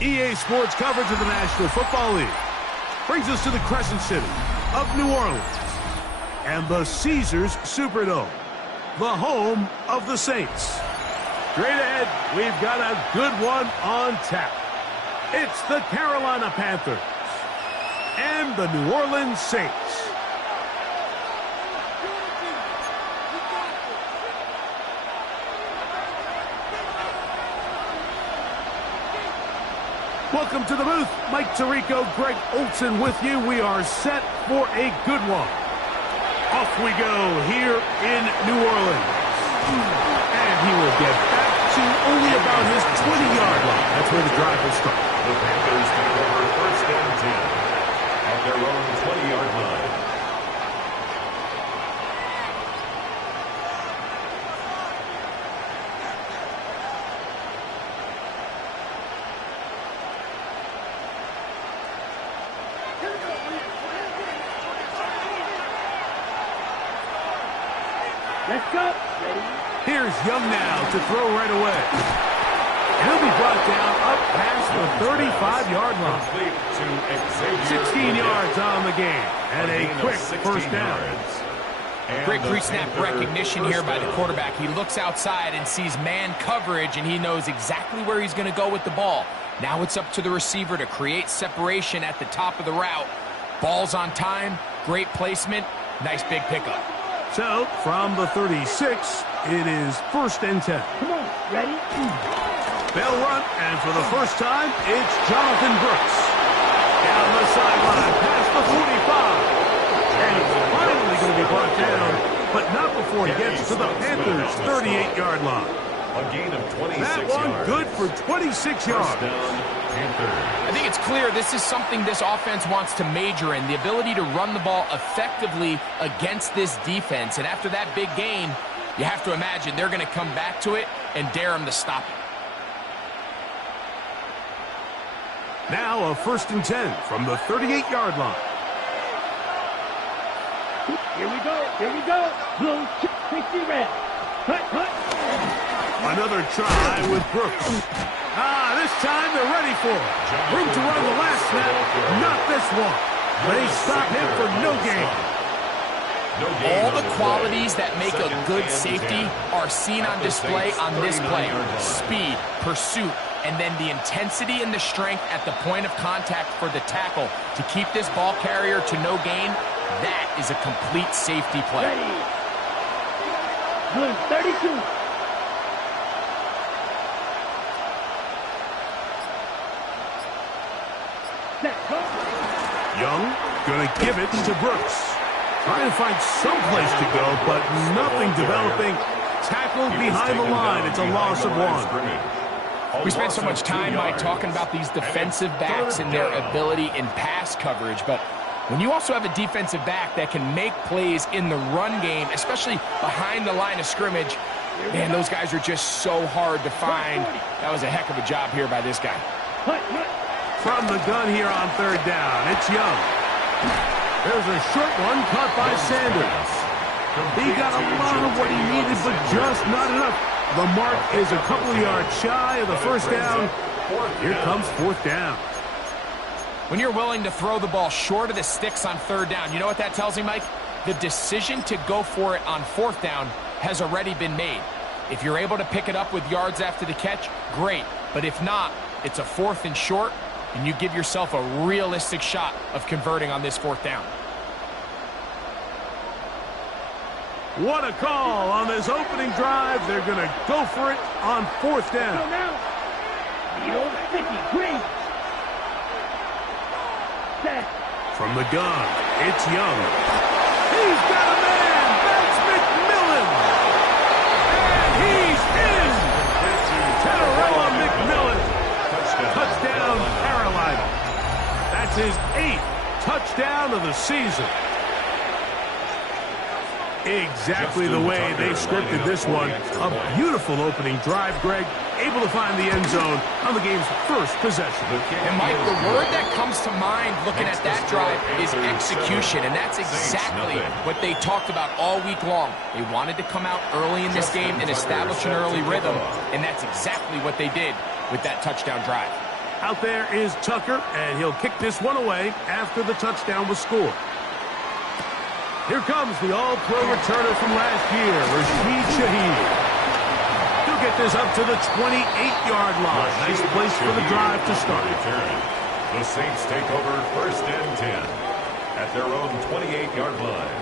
EA Sports coverage of the National Football League brings us to the Crescent City of New Orleans and the Caesars Superdome, the home of the Saints. Straight ahead, we've got a good one on tap. It's the Carolina Panthers and the New Orleans Saints. Welcome to the booth. Mike Tirico, Greg Olsen with you. We are set for a good one. Off we go here in New Orleans. And he will get back to only about his 20-yard line. That's where the drive will start. The Panthers take over first and 10 at their own 20-yard line. Let's go. Ready? Here's Young now to throw right away. And he'll be brought down up past the 35-yard line. 16 yards on the game. And a quick first down. Great pre-snap recognition here by the quarterback. He looks outside and sees man coverage, and he knows exactly where he's going to go with the ball. Now it's up to the receiver to create separation at the top of the route. Ball's on time, great placement, nice big pickup. So, from the 36, it is first and 10. Come on, ready? They'll run, and for the first time, it's Jonathan Brooks. Down the sideline, past the 45. And he's finally going to be brought down, but not before he gets to the Panthers' 38-yard line. A gain of 26 That one yards. good for 26 yards. I think it's clear this is something this offense wants to major in, the ability to run the ball effectively against this defense. And after that big gain, you have to imagine they're going to come back to it and dare him to stop it. Now a first and 10 from the 38-yard line. Here we go. Here we go. Blue 60 red. Cut. Another try with Brooks. This time they're ready for it. Room to run the last snap. Not this one. They stop him for no gain. All the qualities that make a good safety are seen on display on this play. Speed, pursuit, and then the intensity and the strength at the point of contact for the tackle to keep this ball carrier to no gain. That is a complete safety play. Ready. Blue 32. Young gonna give it to Brooks. Trying to find some place to go, but nothing developing. Tackled behind the line. It's a loss of one. We spent so much time, Mike, talking about these defensive backs and their ability in pass coverage, but when you also have a defensive back that can make plays in the run game, especially behind the line of scrimmage, man, those guys are just so hard to find. That was a heck of a job here by this guy. From the gun here on third down, it's Young. There's a short one caught by Sanders. He got a lot of what he needed, but just not enough. The mark is a couple of yards shy of the first down. Here comes fourth down. When you're willing to throw the ball short of the sticks on third down, you know what that tells me, Mike? The decision to go for it on fourth down has already been made. If you're able to pick it up with yards after the catch, great. But if not, it's a fourth and short, and you give yourself a realistic shot of converting on this fourth down. What a call on this opening drive. They're going to go for it on fourth down. Go now. Yield 50. Green. Set. From the gun, it's Young. He's got a man. That's McMillan. And he's in. Tenerella McMillan. Touchdown, Carolina. That's his 8th touchdown of the season. Exactly the way they scripted this one. A beautiful opening drive, Greg. Able to find the end zone on the game's first possession. And, Mike, the word that comes to mind looking at that drive is execution, and that's exactly what they talked about all week long. They wanted to come out early in this game and establish an early rhythm, and that's exactly what they did with that touchdown drive. Out there is Tucker, and he'll kick this one away after the touchdown was scored. Here comes the all-pro returner from last year, Rashid Shaheed. He'll get this up to the 28-yard line. Nice place for the drive to start. The Saints take over 1st and 10 at their own 28-yard line.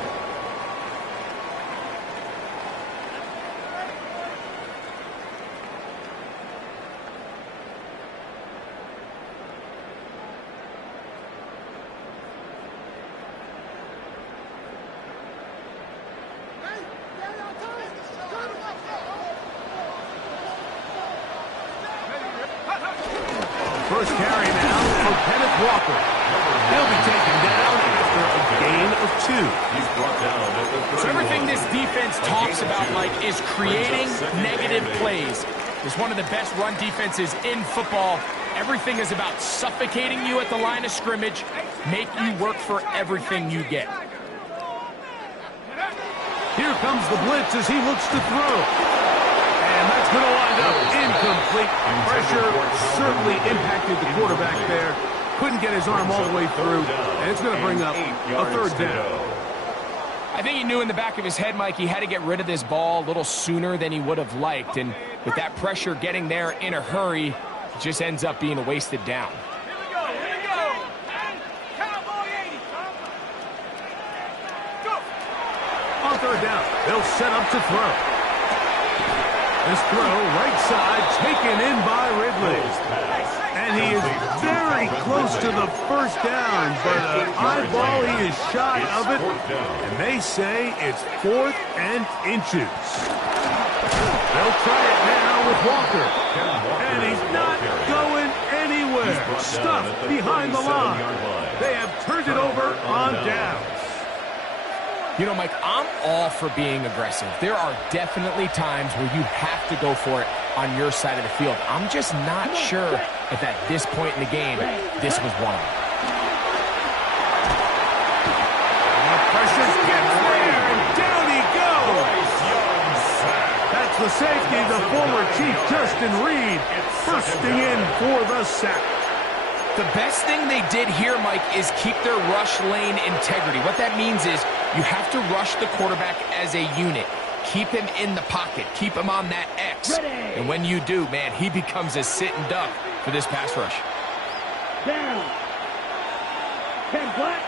First carry now for Kenneth Walker. He'll be taken down after a gain of 2. He's brought down at the 31. So everything this defense talks about, Mike, is creating negative plays. It's one of the best run defenses in football. Everything is about suffocating you at the line of scrimmage, make you work for everything you get. Here comes the blitz as he looks to throw. And that's going to wind up incomplete. Pressure certainly impacted the quarterback there. Couldn't get his arm all the way through. And it's going to bring up a 3rd down. I think he knew in the back of his head, Mike, he had to get rid of this ball a little sooner than he would have liked. And with that pressure getting there in a hurry, it just ends up being a wasted down. On 3rd down, they'll set up to throw. This throw, right side, taken in by Ridley. And he is very close to the 1st down, but an eyeball, he is shy of it. And they say it's 4th and inches. They'll try it now with Walker. And he's not going anywhere. Stuffed behind the line. They have turned it over on downs. You know, Mike, I'm all for being aggressive. There are definitely times where you have to go for it on your side of the field. I'm just not sure if at this point in the game, this was one of them. The pressure gets there, and down he goes. That's the safety, the former Chief Justin Reed, bursting in for the sack. The best thing they did here, Mike, is keep their rush lane integrity. What that means is you have to rush the quarterback as a unit. Keep him in the pocket. Keep him on that X. Ready. And when you do, man, he becomes a sitting duck for this pass rush. Down. 10 black.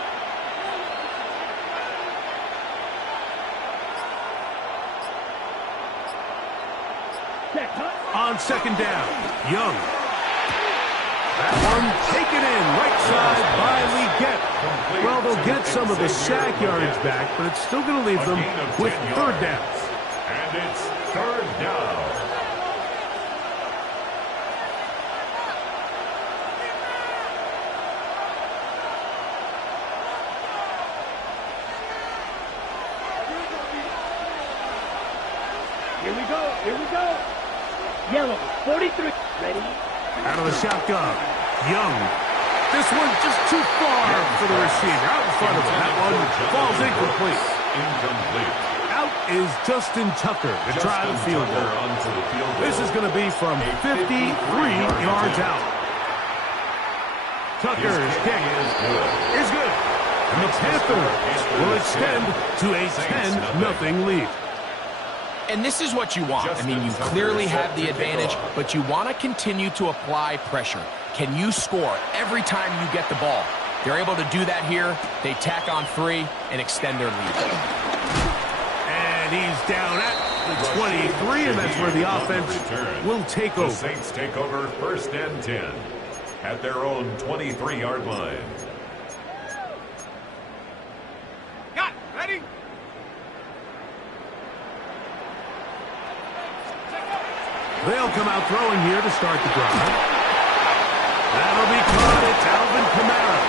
On 2nd down, Young. That one taken in, right side by Legette. Well, they'll get some of the sack yardage back, but it's still going to leave them with 3rd down. And it's 3rd down. Here we go. Here we go. Yellow, 43. Ready? Out of the shotgun, Young. This one just too far for the receiver. Out in front of him. That one falls incomplete. Out is Justin Tucker to try the field goal. This is going to be from 53 yards out. Tucker's kick is good. And the Panthers will extend to a 10-0 lead. And this is what you want. I mean, you clearly have the advantage, but you want to continue to apply pressure. Can you score every time you get the ball? They're able to do that here. They tack on 3 and extend their lead. And he's down at the 23, and that's where the offense will take over. The Saints take over 1st and 10 at their own 23-yard line. Got it. Ready? They'll come out throwing here to start the drive. That'll be caught. It's Alvin Kamara.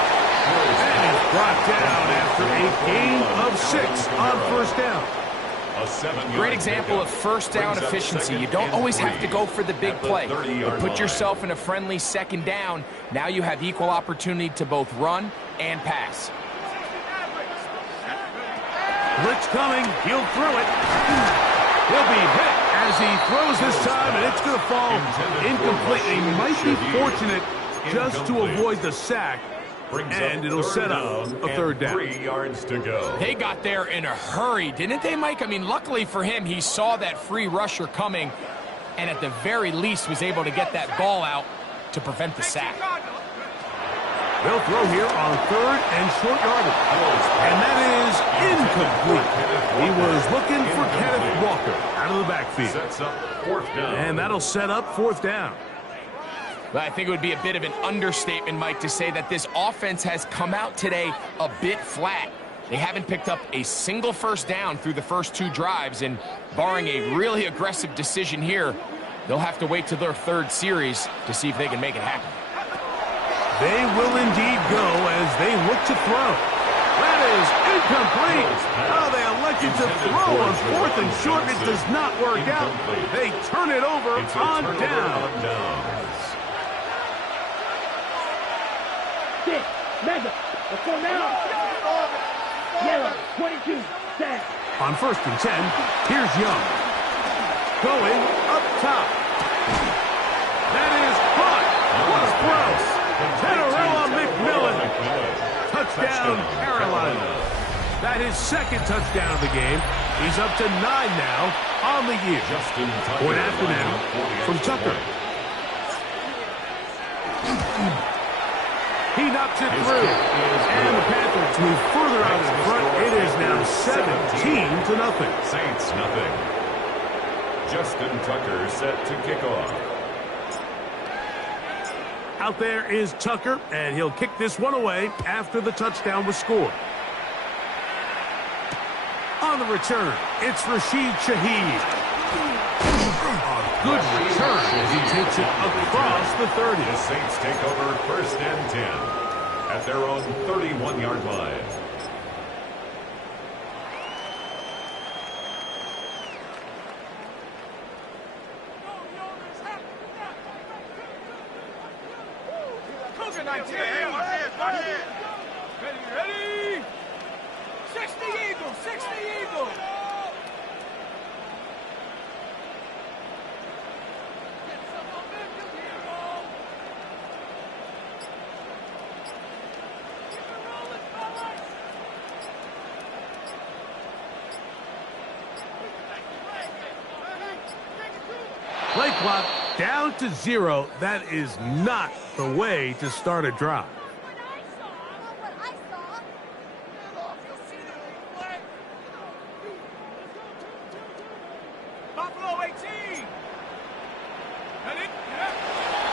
And he's brought down after a gain of 6 on 1st down. Great example of 1st down efficiency. You don't always have to go for the big play. But put yourself in a friendly 2nd down. Now you have equal opportunity to both run and pass. Blitz coming. He'll throw it. He'll be hit as he throws this time, and it's going to fall incomplete. He might be fortunate just to avoid the sack, and it'll set up a third down. 3 yards to go. They got there in a hurry, didn't they, Mike? I mean, luckily for him, he saw that free rusher coming, and at the very least was able to get that ball out to prevent the sack. They'll throw here on third and short yardage. And that is incomplete. He was looking for Kenneth Walker out of the backfield. Sets up 4th down. And that'll set up 4th down. But I think it would be a bit of an understatement, Mike, to say that this offense has come out today a bit flat. They haven't picked up a single first down through the first 2 drives, and barring a really aggressive decision here, they'll have to wait to their 3rd series to see if they can make it happen. They will indeed go as they look to throw. That is incomplete. Oh, they elected to throw on 4th and short. It does not work out. They turn it over on down. Six, mega. Let's go now. Yellow, 22, set. On 1st and 10, here's Young. Going up top. That is caught. What a throw. Tenorella McMillan. Touchdown, Carolina. That is 2nd touchdown of the game. He's up to 9 now on the year. Point after now from Tucker. He knocks it through. And the Panthers move further out in front. It is now 17-0. Saints nothing. Justin Tucker set to kick off. Out there is Tucker, and he'll kick this one away after the touchdown was scored. On the return, it's Rashid Shaheed. A good return as he takes it across the 30. The Saints take over 1st and 10 at their own 31-yard line. Ready? 60 Eagles, 60 Eagles. Play clock down to 0. That is not the way to start a drive. Buffalo 18.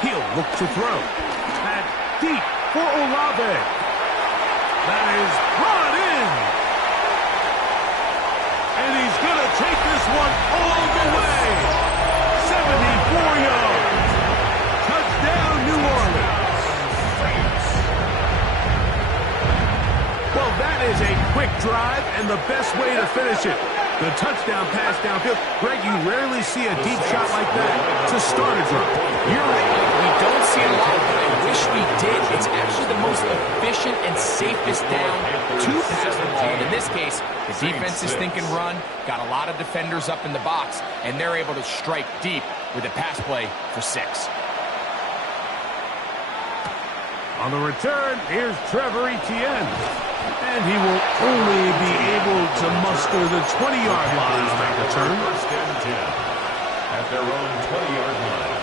He'll look to throw. That's deep for Olave. That is brought in. And he's going to take this one all the way. 74 yards. Touchdown, New Orleans. Well, that is a quick drive and the best way to finish it. The touchdown pass downfield. Greg, you rarely see a deep shot like that to start a drive. You're right, Mike. We don't see it a lot, but I wish we did. It's actually the most efficient and safest down to pass the ball. And in this case, the defense is thinking run, got a lot of defenders up in the box, and they're able to strike deep with a pass play for 6. On the return, here's Trevor Etienne. And he will only be able to muster the 20-yard line on that return. 1st and 10 at their own 20-yard line.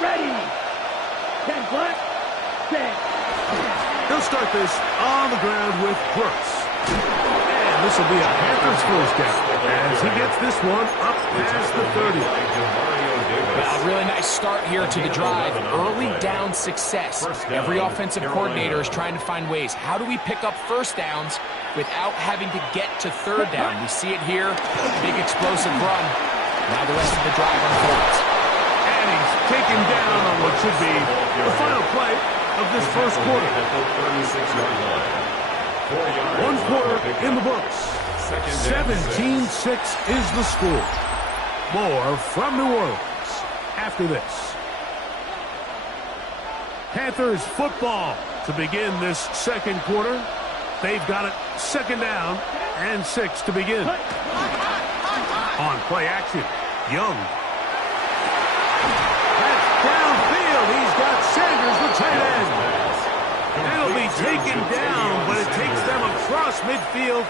Ready. 10 black, 10. He'll start this on the ground with Brooks. And this will be a Panthers first down as he gets this one up past the 30. Well, a really nice start here to the drive. Early down success. Every offensive coordinator is trying to find ways. How do we pick up first downs without having to get to 3rd down? We see it here. Big explosive run. Now the rest of the drive unfolds. And he's taken down on what should be the final play of this first quarter. 1 quarter in the books. 17-6 is the score. More from New Orleans after this. Panthers football to begin this second quarter. They've got it 2nd down and 6 to begin. On play action, Young. That's downfield. He's got Sanders, the tight end. It'll be taken down, but it takes them across midfield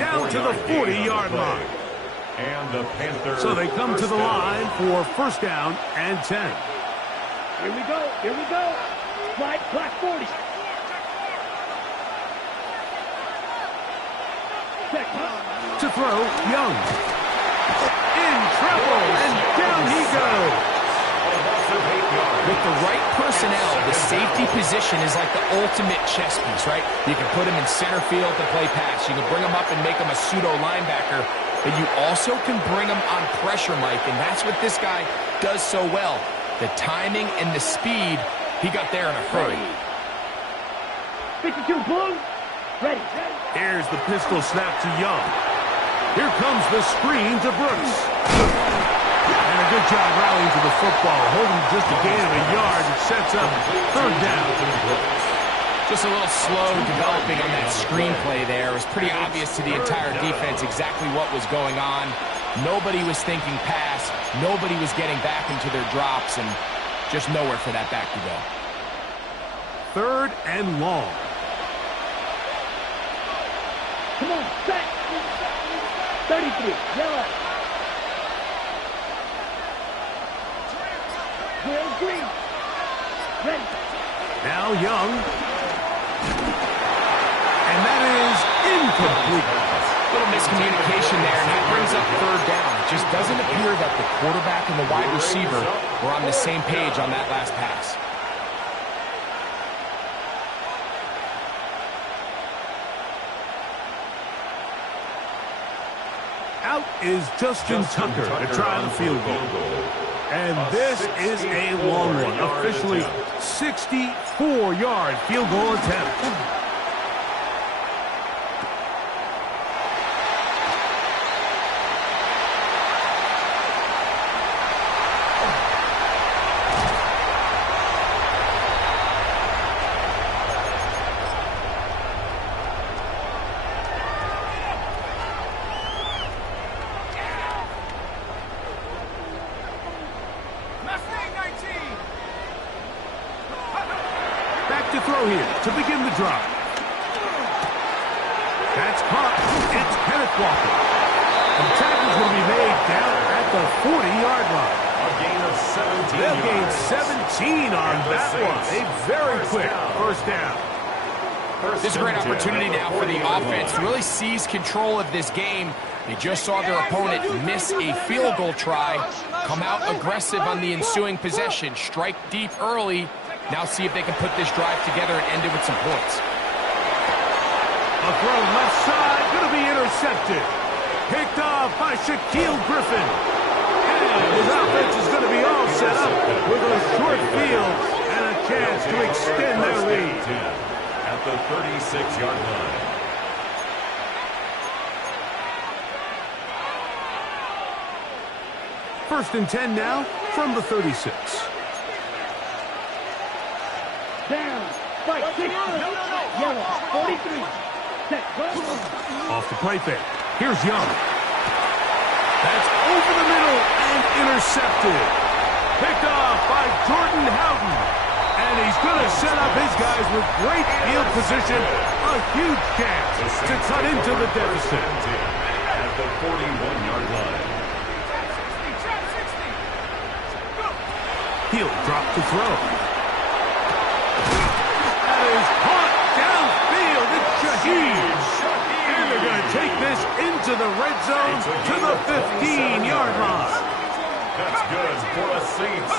down to the 40-yard line. And the Panthers. So they come to the line for 1st down and 10. Here we go. Here we go. Flag 40. To throw, Young. In trouble, and down he goes. With the right personnel, the safety position is like the ultimate chess piece, right? You can put him in center field to play pass. You can bring him up and make him a pseudo linebacker. But you also can bring him on pressure, Mike, and that's what this guy does so well. The timing and the speed, he got there in a hurry. 52 blue. Ready. Here's the pistol snap to Young. Here comes the screen to Brooks. And a good job rallying to the football, holding just a gain of a yard. It sets up 3rd down. Just a little slow developing on that screenplay there. It was pretty obvious to the entire defense exactly what was going on. Nobody was thinking pass. Nobody was getting back into their drops, and just nowhere for that back to go. 3rd and long. Come on, set. 33, yellow. Will green. Ready. Now Young. And that is incomplete. Little miscommunication there, and that brings up 3rd down. It just doesn't appear that the quarterback and the wide receiver were on the same page on that last pass. Out is Justin Tucker to try the field goal. And this is a long one. Officially 64-yard field goal attempt. To throw here to begin the drive. That's caught. It's Kenneth Walker. And the tackle's going to be made down at the 40-yard line. A gain of 17 They'll gain yards. 17 on that one. A very quick 1st down. This is a great opportunity now for the offense to really seize control of this game. They just saw their opponent miss a field goal try, come out aggressive on the ensuing possession, strike deep early. Now see if they can put this drive together and end it with some points. A throw left side, going to be intercepted. Picked off by Shaquille Griffin. And his offense is going to be all set up with a short field and a chance to extend their lead. At the 36-yard line. First and 10 now from the 36. Down. Fight. 6. Yellow. 43. Set. Off the play fake. Here's Young. That's over the middle and intercepted. Picked off by Jordan Howden. And he's going to set up his guys with great field position. A huge chance to cut into the deficit. At the 41-yard line. He'll drop to throw. That is caught downfield. It's Shaheed. And they're going to take this into the red zone to the 15-yard line. That's good for the Saints.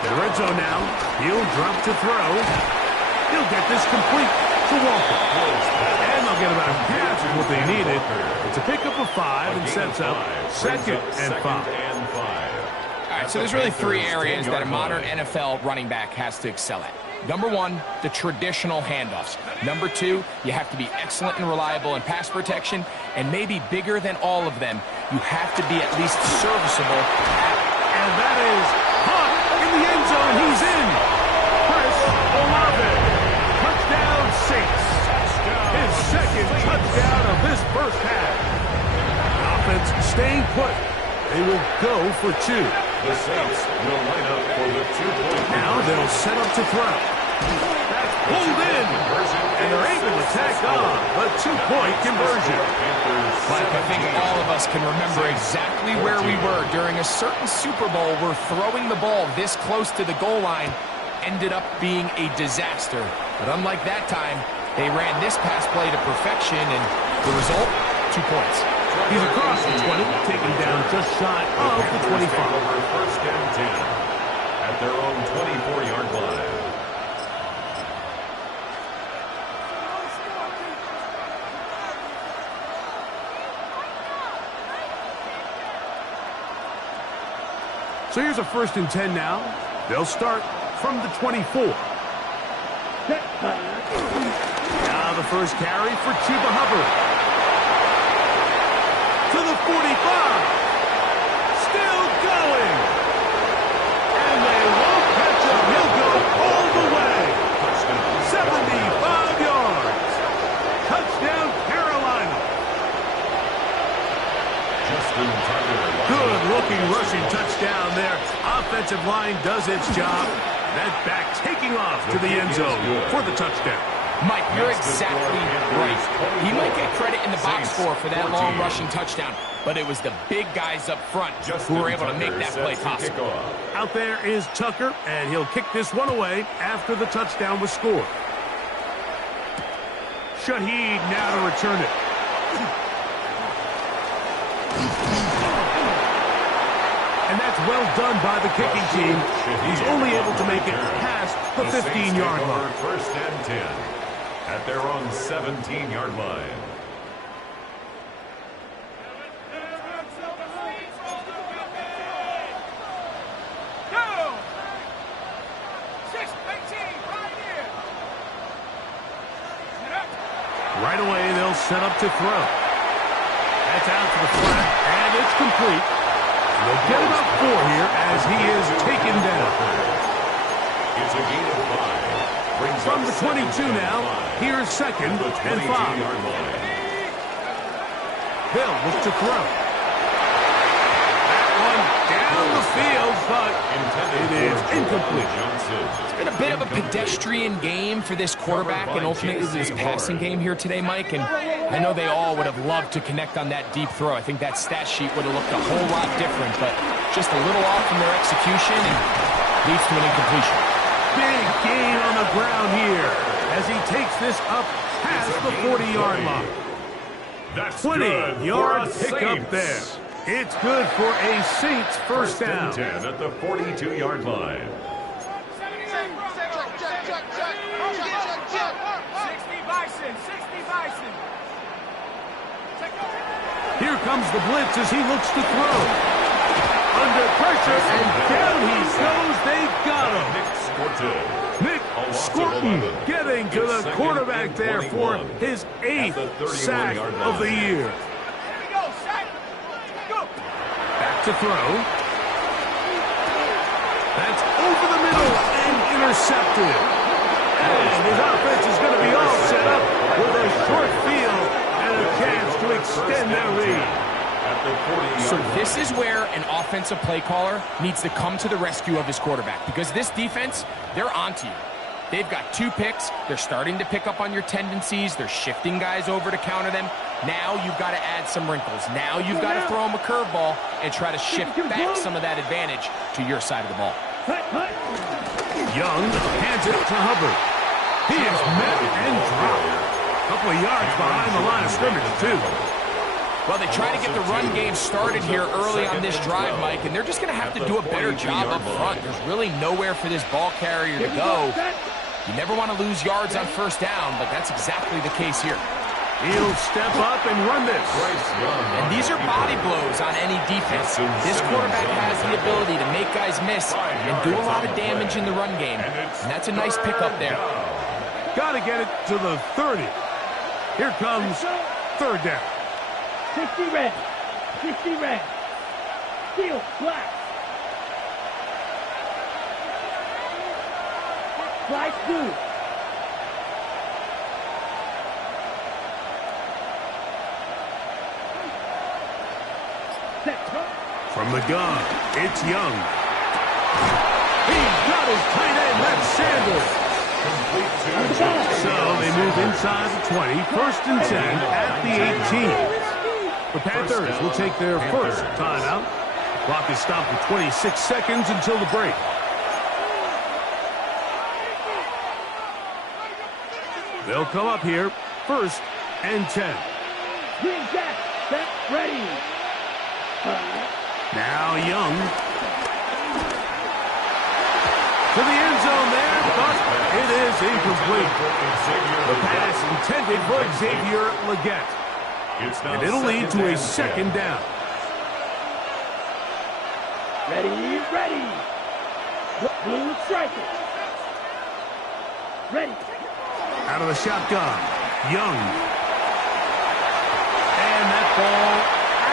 The red zone now. He'll drop to throw. He'll get this complete to Walker. And they'll get about half of what they needed. It's a pickup of 5 and sets up 2nd and 5. All right, so there's really 3 areas that a modern NFL running back has to excel at. Number 1, the traditional handoffs. Number 2, you have to be excellent and reliable in pass protection. And maybe bigger than all of them, you have to be at least serviceable. And that is caught in the end zone. He's in. Chris Olave. will go for 2. The Saints will line up for the 2-point. Now they'll set up to throw. That's pulled in. And they're able to tack on the 2-point conversion. Mike, I think all of us can remember exactly where we were during a certain Super Bowl where throwing the ball this close to the goal line ended up being a disaster. But unlike that time, they ran this pass play to perfection, and the result, 2 points. He's across the 20, taken down just shy of the 25. Over first and 10 at their own 24-yard line. So here's a first and 10 now. They'll start from the 24. Now the first carry for Chuba Hubbard. To the 45. Still going. And they won't catch him. He'll go all the way. 75 yards. Touchdown, Carolina. Justin Tucker. Good-looking rushing touchdown there. Offensive line does its job. That back taking off to the end zone for the touchdown. Mike, you're exactly right. He might get credit in the box score for that long rushing touchdown, but it was the big guys up front who were able to make that play possible. Out there is Tucker, and he'll kick this one away after the touchdown was scored. Shaheed now to return it. And that's well done by the kicking team. He's only able to make it past the 15-yard line. First and 10 at their own 17-yard line. Right away, they'll set up to throw. That's out to the flat, and it's complete. They'll get about 4 here as he is taken down. It's a gain of 5. Brings From up the 22 now, here's second and 5. Hill looks to throw. That one down the field, but it is incomplete. It's been a bit of a pedestrian game for this quarterback and ultimately this passing game here today, Mike. And I know they all would have loved to connect on that deep throw. I think that stat sheet would have looked a whole lot different, but just a little off from their execution and leads to an incompletion. Big gain on the ground here as he takes this up past the 40-yard line. 20-yard pickup there. It's good for a Saints first down. 10 at the 42-yard line. Here comes the blitz as he looks to throw. Under pressure, and down he goes. They got him. Nick Scorton getting to the quarterback there for his 8th sack of the year. Back to throw. That's over the middle and intercepted. And his offense is going to be all set up with a short field and a chance to extend their lead. So this is where an offensive play caller needs to come to the rescue of his quarterback, because this defense, they're onto you. They've got 2 picks. They're starting to pick up on your tendencies. They're shifting guys over to counter them. Now you've got to add some wrinkles. Now you've got to throw them a curveball and try to shift back some of that advantage to your side of the ball. Young hands it to Hubbard. He is met and dropped. A couple of yards behind the line of scrimmage, too. Well, they try to get the run game started here early on this drive, Mike, and they're just going to have to do a better job up front. There's really nowhere for this ball carrier to go. You never want to lose yards on first down, but that's exactly the case here. He'll step up and run this. And these are body blows on any defense. This quarterback has the ability to make guys miss and do a lot of damage in the run game. And that's a nice pickup there. Got to get it to the 30. Here comes third down. 60 red. 60 red. Steel black. Fly 2. From the gun, it's Young. He's got his tight end, that's Sanders. So they move inside the 20, 1st and 10 at the 18. The Panthers will take their first timeout. The clock is stopped at 26 seconds until the break. They'll come up here, 1st and 10. Green Jack, set, ready. Now Young. To the end zone there, but it is incomplete. The pass intended for Xavier Legette. And it'll lead to a 2nd down. Ready, ready. Blue striker. Ready. Out of the shotgun, Young. And that ball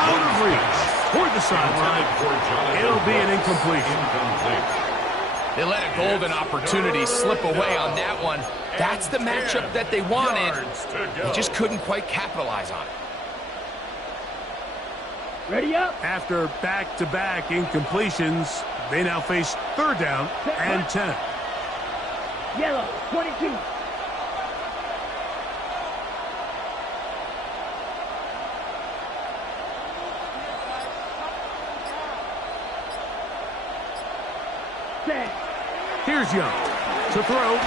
out of reach. Toward the sideline. It'll be an incompletion. They let a golden opportunity slip away on that one. That's the matchup that they wanted. They just couldn't quite capitalize on it. Ready up. After back-to-back incompletions, they now face 3rd down and 10. Yellow, 22. Here's Young to throw. And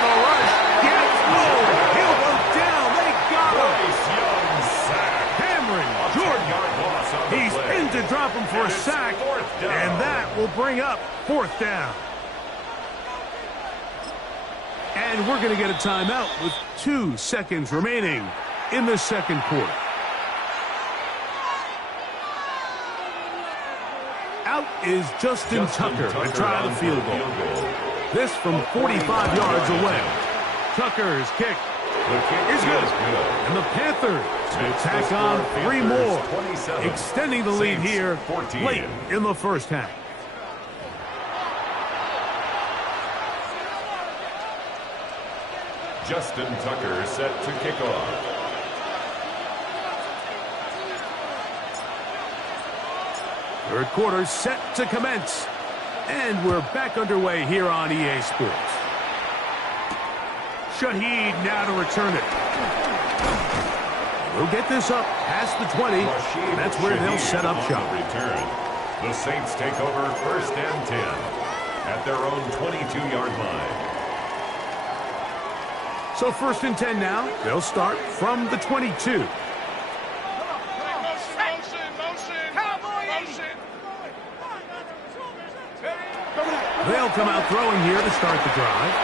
the rush gets low. He'll go down. They got him. Cameron Jordan. He's pinned to drop him for a sack. And that will bring up 4th down. And we're going to get a timeout with 2 seconds remaining in the 2nd quarter. Out is Justin Tucker to try the field goal. This from 45 yards away. Tucker's kick is good. And the Panthers will tack on 3 more, extending the lead here late in the 1st half. Justin Tucker set to kick off. Third quarter set to commence. And we're back underway here on EA Sports. Shaheed now to return it. We'll get this up past the 20. That's where they'll set up shop. Return. The Saints take over 1st and 10 at their own 22-yard line. So 1st and 10 now. They'll start from the 22. They'll come out throwing here to start the drive.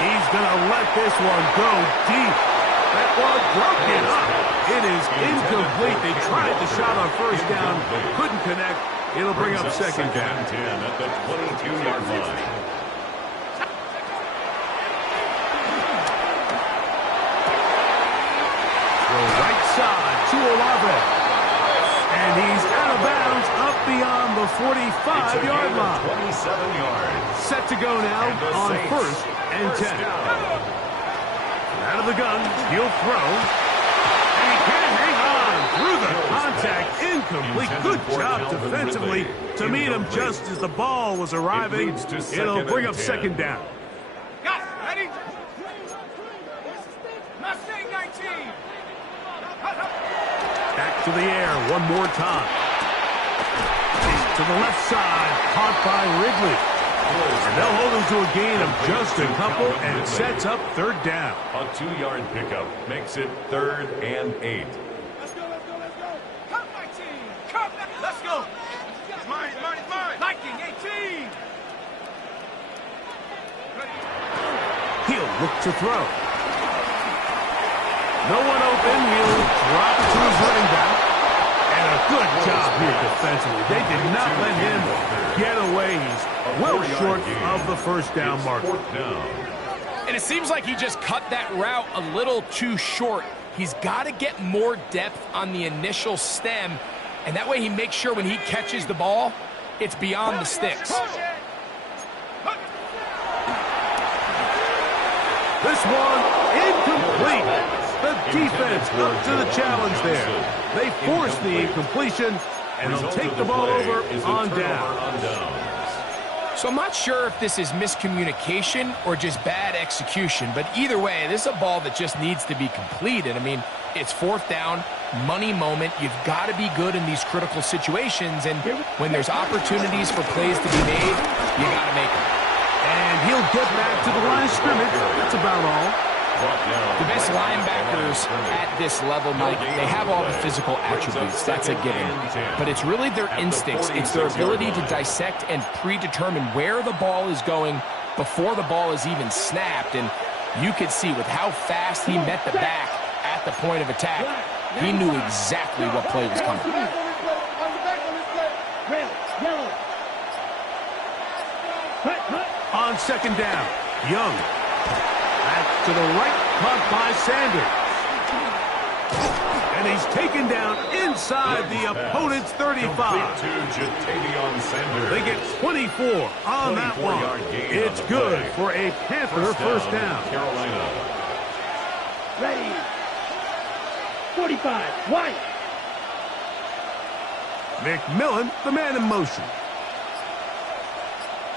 He's going to let this one go deep. That one broken up. It is incomplete. They tried the shot on 1st down. Couldn't connect. It'll bring up 2nd down. 10 at the 22-yard line. Throw right side to Olave. And he's out of bounds up beyond the 45-yard line. 27 yards. Set to go now on 1st and 10. Out of the gun, he'll throw. And he can't hang on through the contact. Incomplete. Good job defensively to meet him just as the ball was arriving. It'll bring up 2nd down. Got it. Ready? Mustang 19. Back to the air one more time. To the left side, caught by Ridley. And they'll hold him to a gain of just a couple and sets up 3rd down. A 2-yard pickup makes it 3rd and 8. Let's go. Come, 19. Come, let's go. It's mine. Viking 18. He'll look to throw. No one open. He'll drop it to his running back. And a good job here defensively. They did not let him get away. He's well short of the 1st down marker. And it seems like he just cut that route a little too short. He's got to get more depth on the initial stem, and that way he makes sure when he catches the ball, it's beyond the sticks. This one incomplete. The defense up to the challenge there. They forced the incompletion, and they'll Result take of the ball play over is a on turnover down. on downs. So I'm not sure if this is miscommunication or just bad execution, but either way, this is a ball that just needs to be completed. I mean, it's fourth down, money moment. You've got to be good in these critical situations, and when there's opportunities for plays to be made, you got to make them. And he'll get back to the line of scrimmage. That's about all. The best linebackers at this level, Mike, they have all the physical attributes. That's a given. But it's really their instincts. It's their ability to dissect and predetermine where the ball is going before the ball is even snapped. And you could see with how fast he met the back at the point of attack, he knew exactly what play was coming. Yellow. On second down, Young. Back to the right, caught by Sanders. And he's taken down inside the opponent's 35. To Jatavion Sanders. They get 24 on that one. 24-yard gain It's on the good play. for a Panther first down. Carolina. Ready. 45. White. McMillan, the man in motion.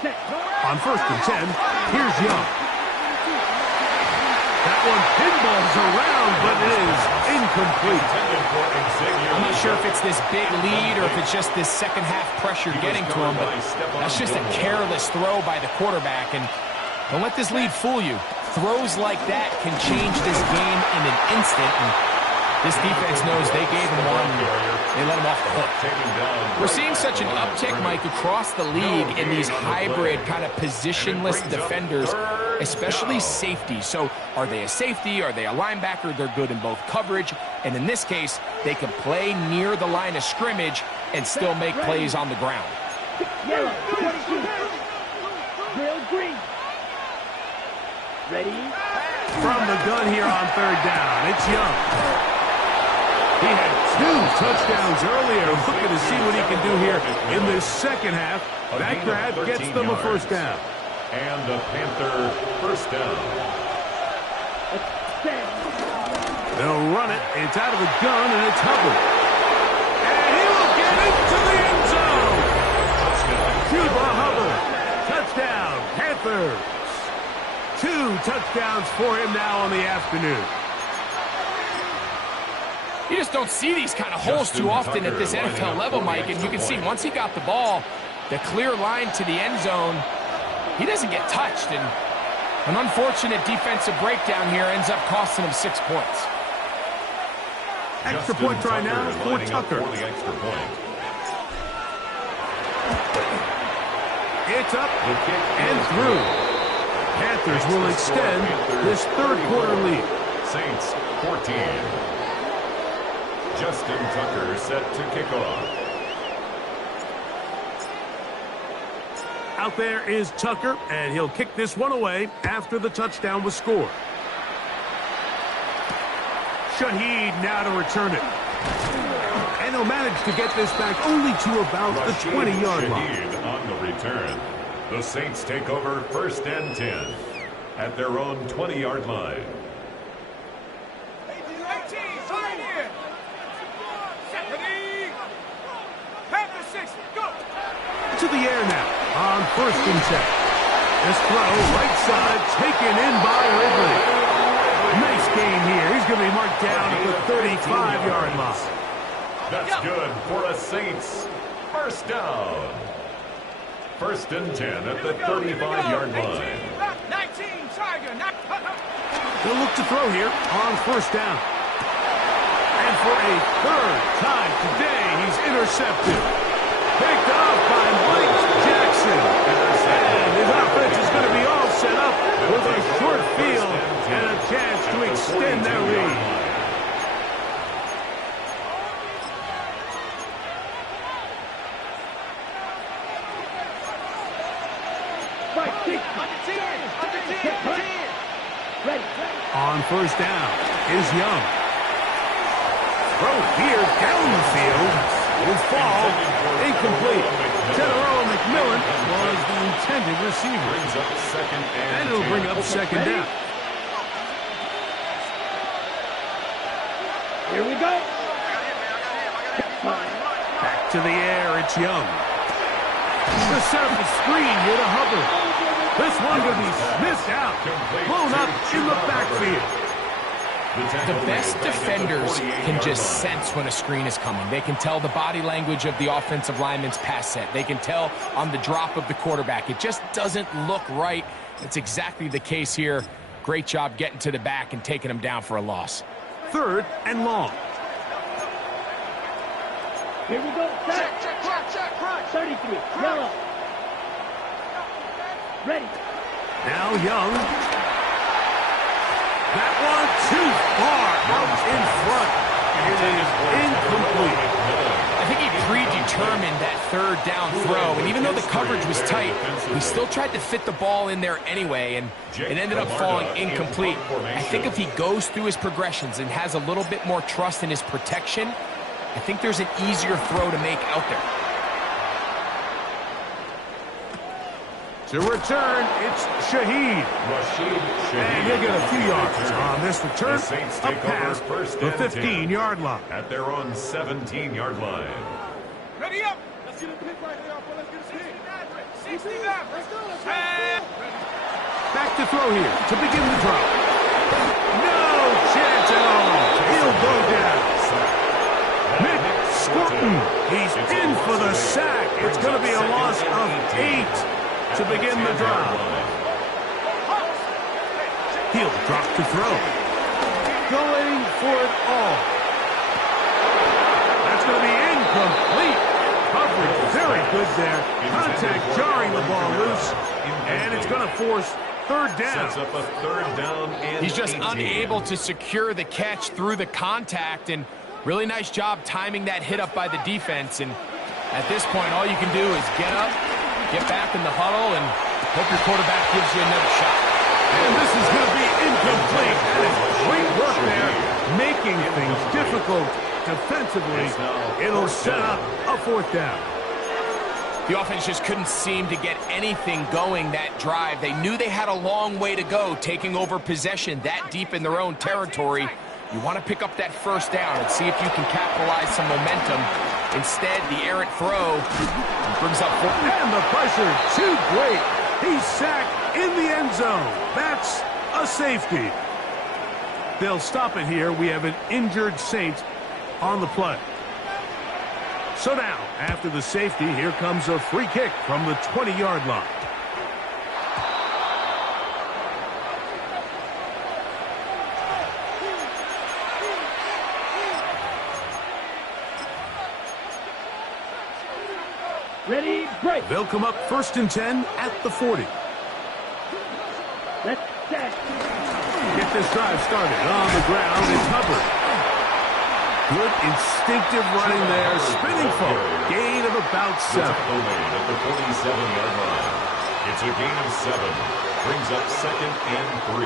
Set. On first and 10, here's Young. That one pinballs around, but it is incomplete. I'm not sure if it's this big lead or if it's just this second half pressure getting to him, but that's just a careless throw by the quarterback. And don't let this lead fool you. Throws like that can change this game in an instant. And this defense knows they gave him one. They let him off the hook. We're seeing such an uptick, Mike, across the league in these hybrid kind of positionless defenders, especially safety. So are they a safety? Are they a linebacker? They're good in both coverage. And in this case, they can play near the line of scrimmage and still make plays on the ground. Yellow. 22. Drill green. Ready. From the gun here on third down, it's Young. He had 2 touchdowns earlier. Looking to see what he can do here in this second half. That grab gets them a first down. And the Panther first down. They'll run it. It's out of the gun, and it's Hubbard. And he will get into the end zone. Cuba Hubbard. Touchdown, Panthers. 2 touchdowns for him now on the afternoon. You just don't see these kind of holes too often at this NFL level, Mike. And you can see once he got the ball, the clear line to the end zone, he doesn't get touched. And an unfortunate defensive breakdown here ends up costing him 6 points. Extra point try now for Tucker. For the extra point. It's up and through. Panthers will extend this third quarter lead. Saints 14. Justin Tucker set to kick off. Out there is Tucker, and he'll kick this one away after the touchdown was scored. Shaheed now to return it. And he'll manage to get this back only to about the 20-yard line. Shaheed on the return. The Saints take over first and 10 at their own 20-yard line. To the air now on first and 10. This throw right side taken in by Ridley. Nice game here. He's going to be marked down at the 35-yard line. That's good for a Saints first down. First and 10 at the 35-yard line. 19, Tiger. They'll look to throw here on first down. And for a third time today, he's intercepted. Picked off by Mike Jackson. And his offense is going to be all set up with a short field and a chance to extend their lead. On first down is Young. Throw here down the field. Will fall. Incomplete. General McMillan was the intended receiver. Brings up second And it'll bring up second down. Here we go. Back to the air. It's Young. The set up the screen here to Hubbard. This one going to be sniffed out. Blown up in the backfield. The best defenders can just sense when a screen is coming. They can tell the body language of the offensive lineman's pass set. They can tell on the drop of the quarterback. It just doesn't look right. It's exactly the case here. Great job getting to the back and taking him down for a loss. 3rd and long. Here we go. Check. 33. Yellow. Ready. Now Young. That one too far out in front. It is incomplete. I think he predetermined that 3rd down throw, and even though the coverage was tight, he still tried to fit the ball in there anyway, and it ended up falling incomplete. I think if he goes through his progressions and has a little bit more trust in his protection, I think there's an easier throw to make out there. To return, it's Shaheed. And he'll get a few yards on this return, up past the 15-yard line. At their own 17-yard line. Ready up. Let's get a pick right here. Let's get a pick. 69. Let's go. Back to throw here to begin the drive. No chance at all. He'll go down. Nick Scorton. He's in for the sack. It's going to be a loss of 8. To begin the drive. He'll drop to throw. Going for it all. That's going to be incomplete. Coverage very good there. Contact jarring the ball loose. And it's going to force 3rd down. Sets up a 3rd down and He's just 18. unable to secure the catch through the contact, and really nice job timing that hit up by the defense. And at this point, all you can do is get up, get back in the huddle, and hope your quarterback gives you another shot. And this is going to be incomplete. That is great work there, making things difficult defensively. It'll set up a 4th down. The offense just couldn't seem to get anything going that drive. They knew they had a long way to go, taking over possession that deep in their own territory. You want to pick up that 1st down and see if you can capitalize some momentum. Instead, the errant throw brings up 4th. And the pressure too great. He's sacked in the end zone. That's a safety. They'll stop it here. We have an injured Saints on the play. So now, after the safety, here comes a free kick from the 20-yard line. Ready, break. They'll come up 1st and 10 at the 40. Let's set. Get this drive started on the ground. It's Hubbard. Good instinctive running there. Spinning forward. Gain of about 7. At the 47-yard line. It's a gain of 7. Brings up 2nd and 3.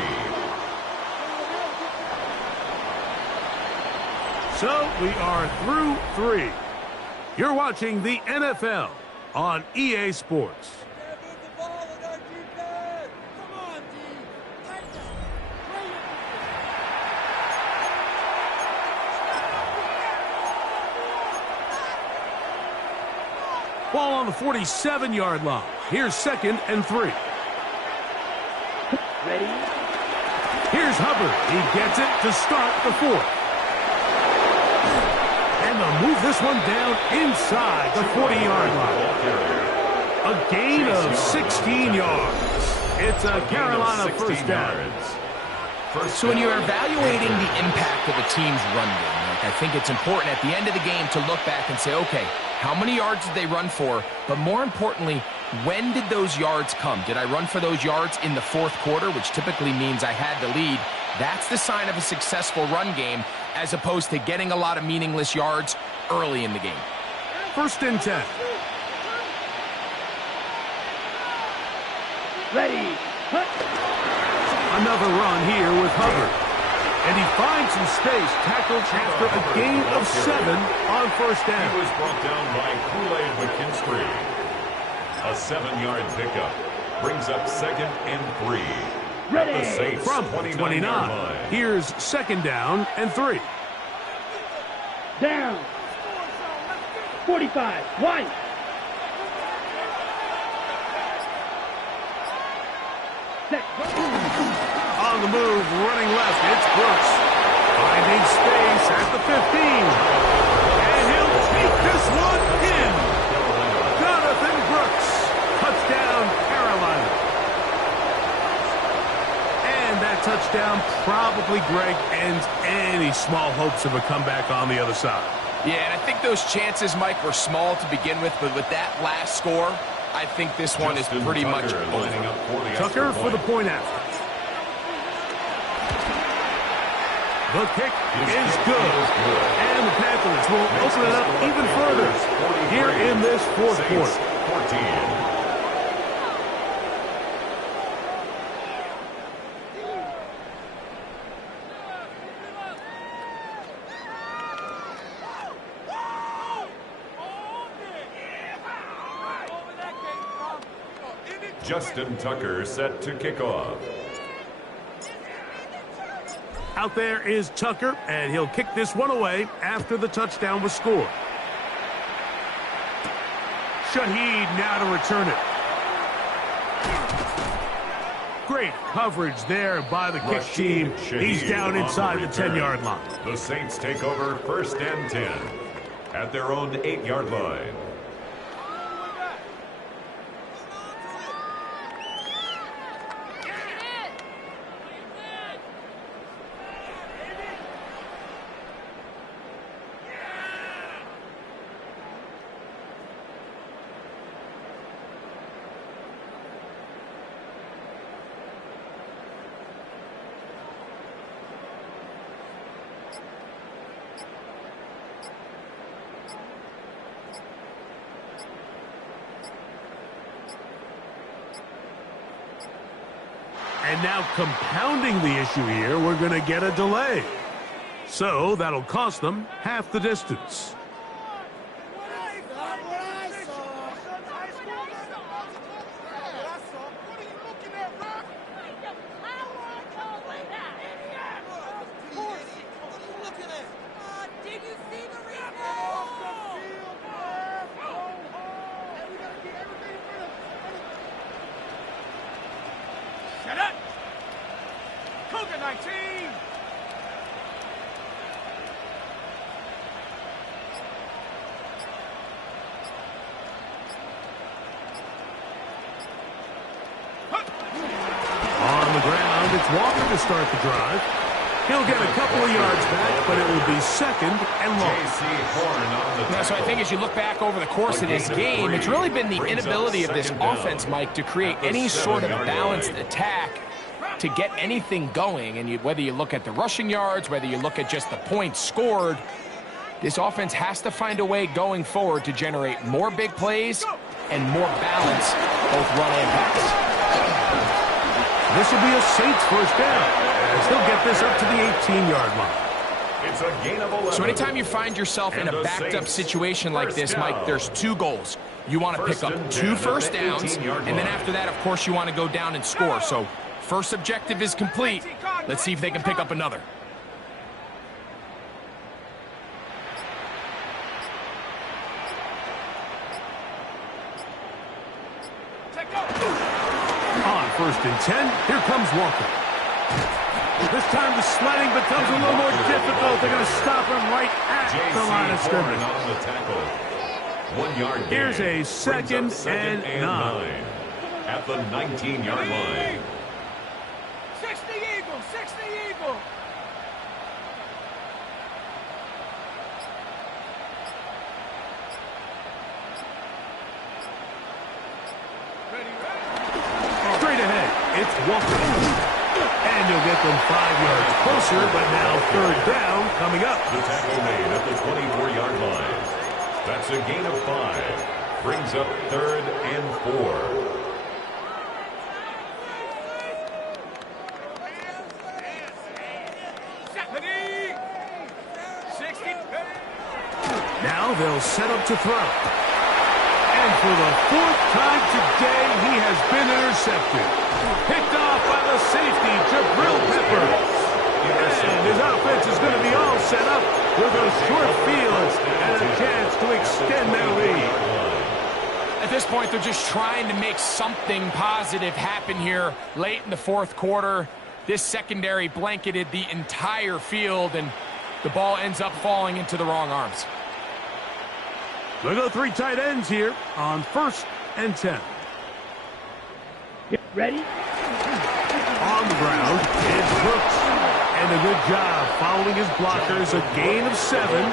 So we are through 3. You're watching the NFL on EA Sports. Ball on the 47-yard line. Here's 2nd and 3. Ready. Here's Hubbard. He gets it to start the 4th. And they'll move this one down inside the 40-yard line. A gain of 16 yards. It's a Carolina 1st down. So when you're evaluating the impact of a team's run game, I think it's important at the end of the game to look back and say, okay, how many yards did they run for? But more importantly, when did those yards come? Did I run for those yards in the 4th quarter, which typically means I had the lead? That's the sign of a successful run game, as opposed to getting a lot of meaningless yards early in the game. 1st and 10. Ready. Hut. Another run here with Hubbard. And he finds some space, tackled after a gain of 7 on 1st down. He was brought down by Kool-Aid McKinstry. A 7-yard pickup brings up 2nd and 3. Ready. At the Saints From the 29. line. Here's 2nd down and 3. Down. 45, White. On the move, running left, it's Brooks. Finding space at the 15. And he'll take this one in. Jonathan Brooks. Touchdown, Carolina. And that touchdown probably, Greg, ends any small hopes of a comeback on the other side. Yeah, and I think those chances, Mike, were small to begin with, but with that last score, I think this one is pretty much over. Tucker for the point after. The kick is good. And the Panthers will open it up even further here in this fourth quarter. 14. Justin Tucker set to kick off. Out there is Tucker, and he'll kick this one away after the touchdown was scored. Shaheed now to return it. Great coverage there by the kick team. He's down inside the 10-yard line. The Saints take over 1st and 10 at their own 8-yard line. And now compounding the issue here, we're going to get a delay. So that'll cost them half the distance. Set up. Cougar 19. On the ground, it's Walker to start the drive. He'll get a couple of yards back, but it will be second and long. Yeah, so I think as you look back over the course of this game, it's really been the inability of this offense, Mike, to create any sort of balanced attack to get anything going. And whether you look at the rushing yards, whether you look at just the points scored, this offense has to find a way going forward to generate more big plays and more balance, both run and pass. This will be a Saints first down, as he'll get this up to the 18-yard line. It's a gain of 11. So anytime you find yourself in a backed-up situation like this, Mike, there's two goals. You want to pick up 2 first downs, and then after that, of course, you want to go down and score. So first objective is complete. Let's see if they can pick up another. On 1st and 10, here comes Walker. This time the sledding becomes a little more difficult. They're going to stop him right at the line of scrimmage. 1 yard gain. Here's a second and 9. At the 19-yard line. 60 Eagles, 60 Eagles. Straight ahead, it's Walker. And you'll get them 5 yards closer, but now 3rd down coming up. The tackle made at the 24-yard line. That's a gain of 5. Brings up 3rd and 4. Now they'll set up to throw. And for the 4th time today, he has been intercepted. Picked off by the safety, Jabril Peppers. And his offense is going to be all set up with a short field and a chance to extend that this point, they're just trying to make something positive happen here late in the fourth quarter. This secondary blanketed the entire field, and the ball ends up falling into the wrong arms. They'll go 3 tight ends here on 1st and 10. Get ready. On the ground is Brooks. And a good job following his blockers. A gain of 7.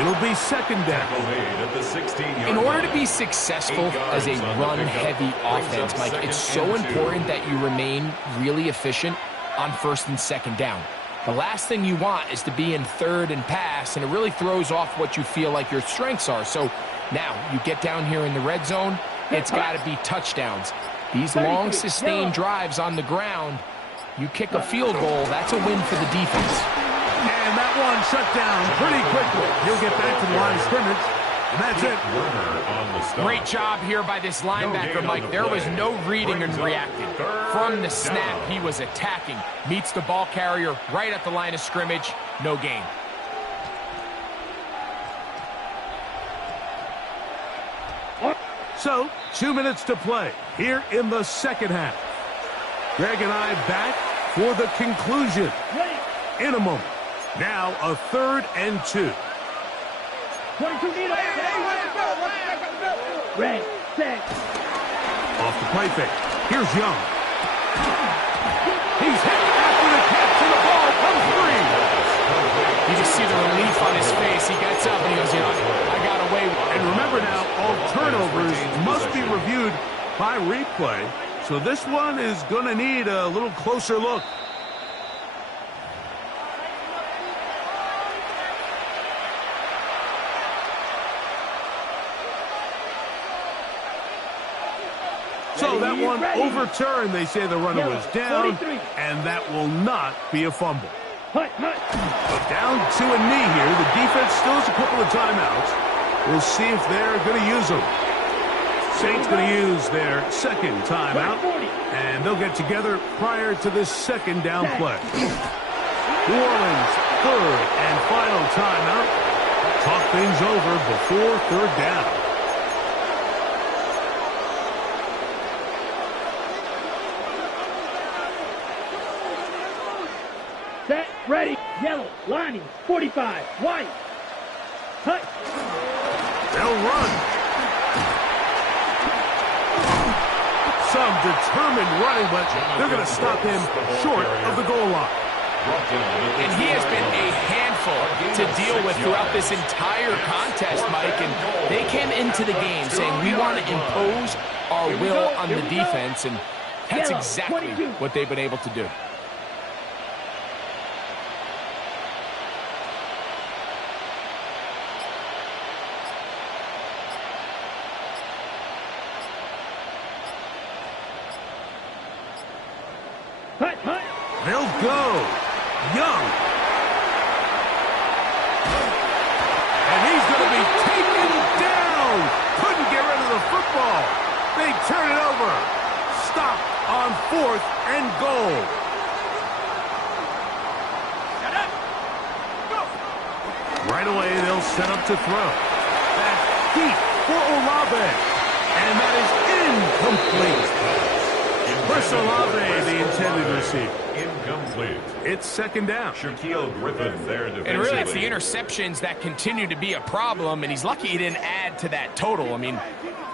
It'll be 2nd down. In order to be successful as a run-heavy offense, Mike, it's so important that you remain really efficient on 1st and 2nd down. The last thing you want is to be in 3rd and pass, and it really throws off what you feel like your strengths are. So now you get down here in the red zone, it's got to be touchdowns. These long, sustained drives on the ground, you kick a field goal, that's a win for the defense. And that one shut down pretty quickly. He'll get back to the line of scrimmage, and that's it. Great job here by this linebacker, Mike. There was no reading and reacting. From the snap, he was attacking. Meets the ball carrier right at the line of scrimmage, no gain. So, 2 minutes to play here in the 2nd half. Greg and I back for the conclusion in a moment. Now a 3rd and 2. 22 meter. Red, set. Off the play fake. Here's Young. He's hit after the catch, and the ball comes free. You just see the relief on his face. He gets up and he goes, you know, I got away with it. And remember now, all turnovers must be reviewed by replay. So this one is going to need a little closer look. So that one overturned. They say the runner was down, and that will not be a fumble. But down to a knee here. The defense still has a couple of timeouts. We'll see if they're going to use them. Saints going to use their 2nd timeout, and they'll get together prior to this 2nd down play. New Orleans 3rd and final timeout. Talk things over before 3rd down. Set, ready, yellow, lining, 45, white. Cut. They'll run. Some determined running, but they're going to stop him short of the goal line. And he has been a handful to deal with throughout this entire contest, Mike. And they came into the game saying, we want to impose our will on the defense, and that's exactly what they've been able to do. They'll go. Young. And he's going to be taken down. Couldn't get rid of the football. They turn it over. Stop on 4th and goal. Right away, they'll set up to throw. That's deep for Olave. And that is incomplete. Chris Olave, the intended receiver. Incomplete. It's 2nd down. Shaquille Griffin there defensively. And really, it's the interceptions that continue to be a problem, and he's lucky he didn't add to that total. I mean,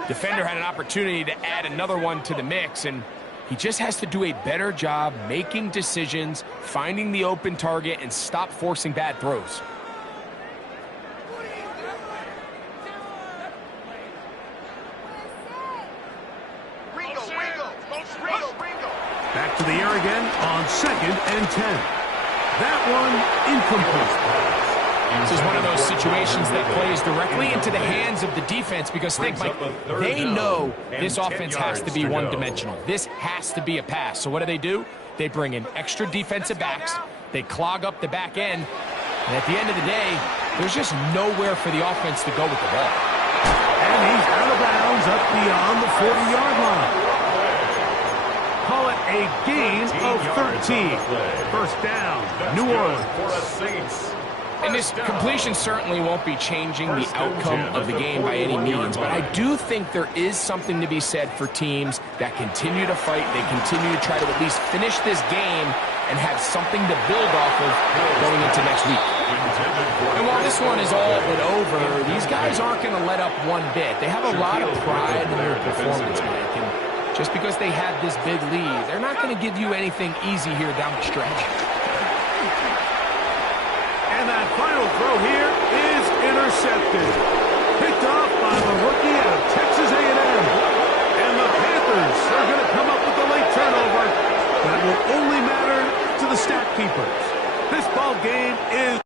defender had an opportunity to add another one to the mix, and he just has to do a better job making decisions, finding the open target, and stop forcing bad throws. Back to the air again on 2nd and 10. That one incomplete. This is one of those situations that plays directly into the hands of the defense because, think, Mike, they know this offense has to be one-dimensional. This has to be a pass. So what do? They bring in extra defensive backs. They clog up the back end. And at the end of the day, there's just nowhere for the offense to go with the ball. And he's out of bounds up beyond the 40-yard line. Call it a gain of 13. 1st down, New Orleans. For a Saints And this completion certainly won't be changing the outcome of the game by any means, but I do think there is something to be said for teams that continue to fight, they continue to try to at least finish this game and have something to build off of going into next week. And while this one is all but over, these guys aren't going to let up one bit. They have a lot of pride in their performance, Mike, and just because they have this big lead, they're not going to give you anything easy here down the stretch. And that final throw here is intercepted. Picked off by the rookie out of Texas A&M. And the Panthers are going to come up with a late turnover. That will only matter to the stat keepers. This ball game is...